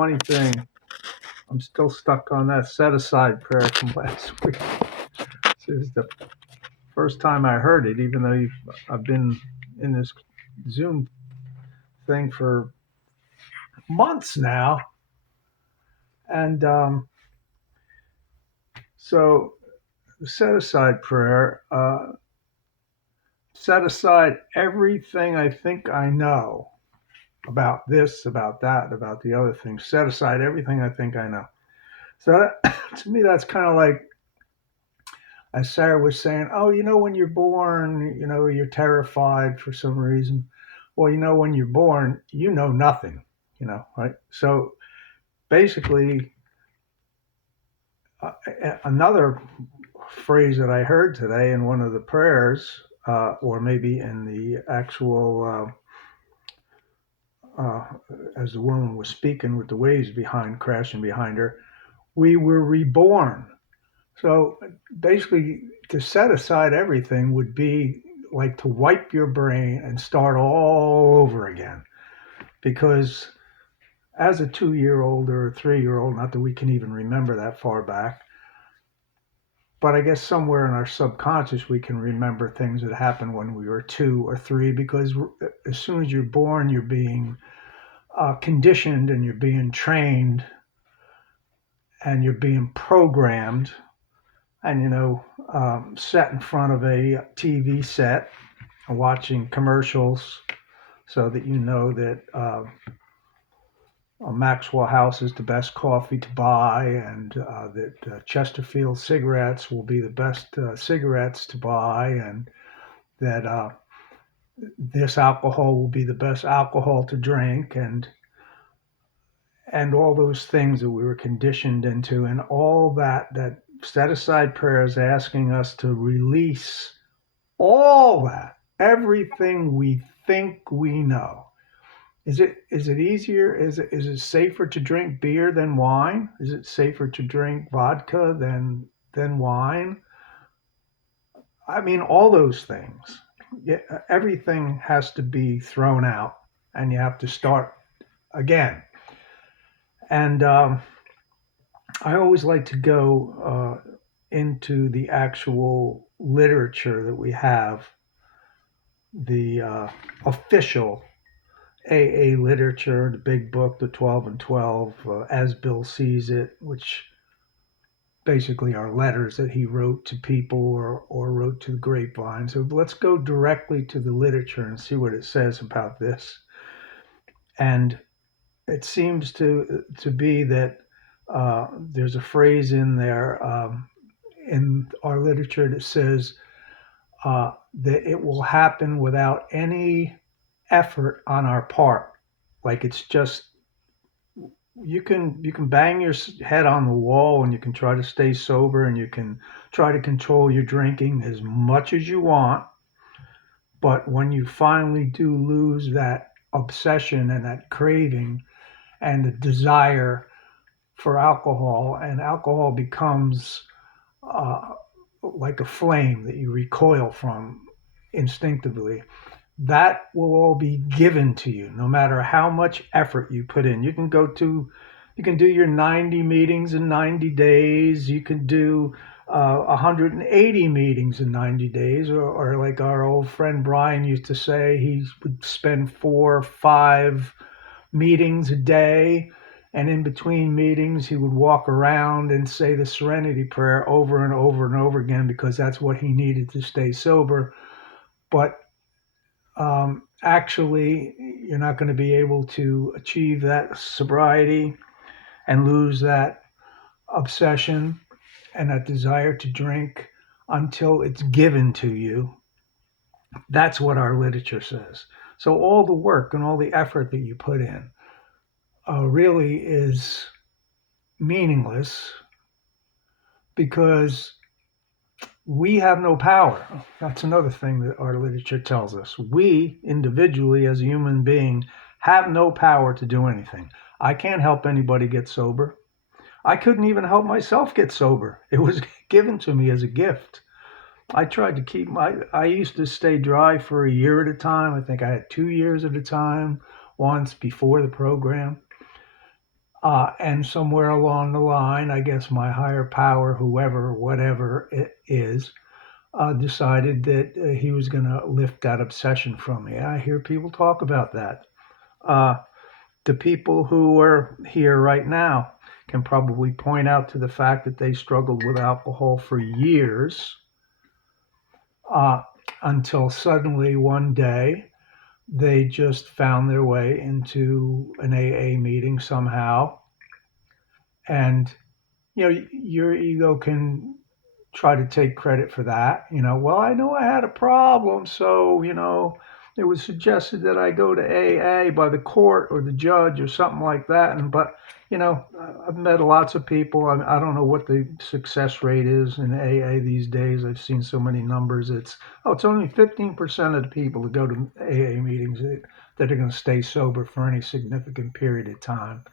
funny thing. I'm still stuck on that set aside prayer from last week. This is the first time I heard it, even though I've been in this Zoom thing for months now. And so, the set aside prayer, set aside everything I think I know about this, about that, about the other thing. Set aside everything I think I know. So, to me, that's kind of like, as Sarah was saying, oh, when you're born, you're terrified for some reason. Well, when you're born, you know nothing, right? So basically, another phrase that I heard today in one of the prayers, or maybe in the actual, as the woman was speaking with the waves crashing behind her, we were reborn. So basically, to set aside everything would be like to wipe your brain and start all over again. Because as a 2-year-old or a 3-year-old, not that we can even remember that far back, but I guess somewhere in our subconscious we can remember things that happened when we were 2 or 3, because as soon as you're born, you're being conditioned and you're being trained and you're being programmed and set in front of a TV set watching commercials so that that Maxwell House is the best coffee to buy, and that Chesterfield cigarettes will be the best cigarettes to buy, and that this alcohol will be the best alcohol to drink, and all those things that we were conditioned into, and all that set aside prayer is asking us to release all that, everything we think we know. Is it easier? Is it safer to drink beer than wine? Is it safer to drink vodka than wine? I mean, all those things. Yeah, everything has to be thrown out, and you have to start again. And I always like to go into the actual literature that we have, the official AA literature, the big book, the 12 and 12, As Bill Sees It, which basically are letters that he wrote to people or wrote to the grapevine. So let's go directly to the literature and see what it says about this. And it seems to be that there's a phrase in there in our literature that says that it will happen without any effort on our part. Like it's just you can bang your head on the wall and you can try to stay sober and you can try to control your drinking as much as you want, but when you finally do lose that obsession and that craving and the desire for alcohol, and alcohol becomes uh, like a flame that you recoil from instinctively, that will all be given to you no matter how much effort you put in. You can do your 90 meetings in 90 days. You can do 180 meetings in 90 days, or like our old friend Brian used to say, he would spend 4 or 5 meetings a day, and in between meetings he would walk around and say the serenity prayer over and over and over again, because that's what he needed to stay sober. But actually, you're not going to be able to achieve that sobriety and lose that obsession and that desire to drink until it's given to you. That's what our literature says. So all the work and all the effort that you put in really is meaningless, because we have no power. That's another thing that our literature tells us. We, individually, as a human being, have no power to do anything. I can't help anybody get sober. I couldn't even help myself get sober. It was given to me as a gift. I used to stay dry for a year at a time. I think I had 2 years at a time once before the program. And somewhere along the line, I guess my higher power, whoever, whatever it is, decided that he was going to lift that obsession from me. I hear people talk about that. Uh, the people who are here right now can probably point out to the fact that they struggled with alcohol for years, uh, until suddenly one day they just found their way into an AA meeting somehow. And, your ego can try to take credit for that. Well, I know I had a problem, so, it was suggested that I go to AA by the court or the judge or something like that. But, I've met lots of people. I don't know what the success rate is in AA these days. I've seen so many numbers. It's only 15% of the people that go to AA meetings that are going to stay sober for any significant period of time.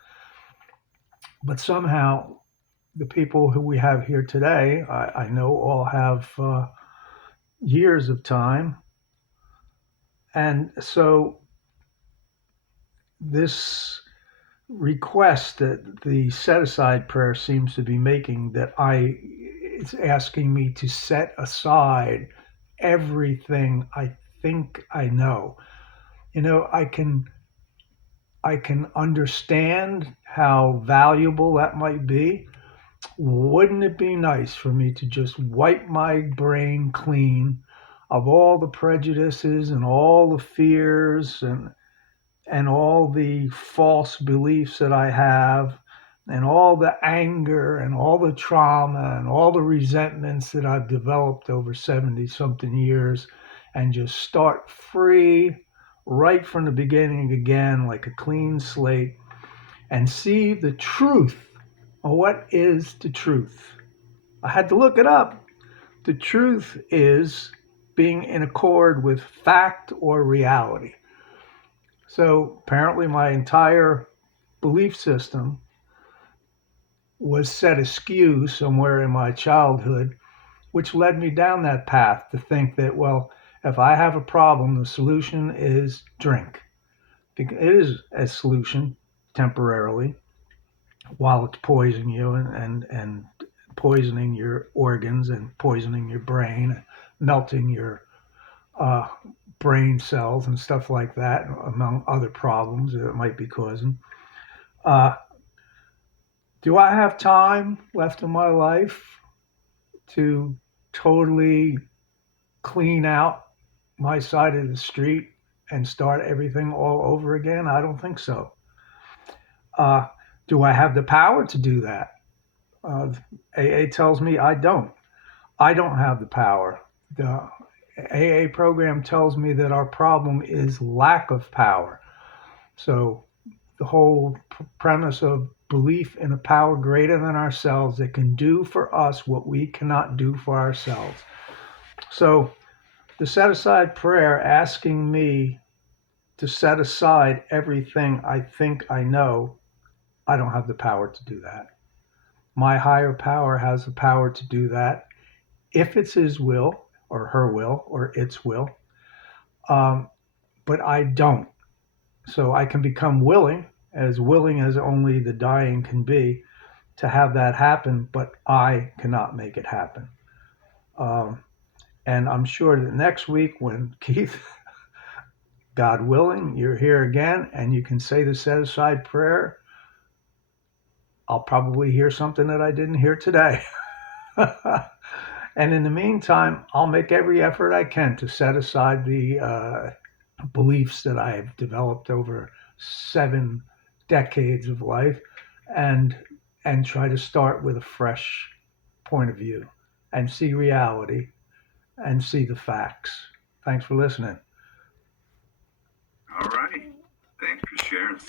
But somehow the people who we have here today, I know all have years of time. And so this request that the set aside prayer seems to be making, that it's asking me to set aside everything I think I know. I can understand how valuable that might be. Wouldn't it be nice for me to just wipe my brain clean of all the prejudices and all the fears and all the false beliefs that I have, and all the anger and all the trauma and all the resentments that I've developed over 70 something years, and just start free right from the beginning again, like a clean slate, and see the truth. What is the truth? I had to look it up. The truth is being in accord with fact or reality. So apparently, my entire belief system was set askew somewhere in my childhood, which led me down that path to think that, well, if I have a problem, the solution is drink. It is a solution temporarily while it's poisoning you and poisoning your organs and poisoning your brain, melting your uh, brain cells and stuff like that, among other problems that it might be causing. Uh, do I have time left in my life to totally clean out my side of the street and start everything all over again? I don't think so. Uh, do I have the power to do that? Uh, AA tells me I don't. I don't have the power. The AA program tells me that our problem is lack of power. So the whole premise of belief in a power greater than ourselves that can do for us what we cannot do for ourselves. So the set aside prayer asking me to set aside everything I think I know, I don't have the power to do that. My higher power has the power to do that if it's his will or her will or its will. Um, but I don't. So I can become willing as only the dying can be, to have that happen, but I cannot make it happen. Um, and I'm sure that next week, when Keith, God willing, you're here again and you can say the set aside prayer, I'll probably hear something that I didn't hear today. And in the meantime, I'll make every effort I can to set aside the beliefs that I've developed over 7 decades of life, and try to start with a fresh point of view and see reality and see the facts. Thanks for listening. All right. Thanks for sharing.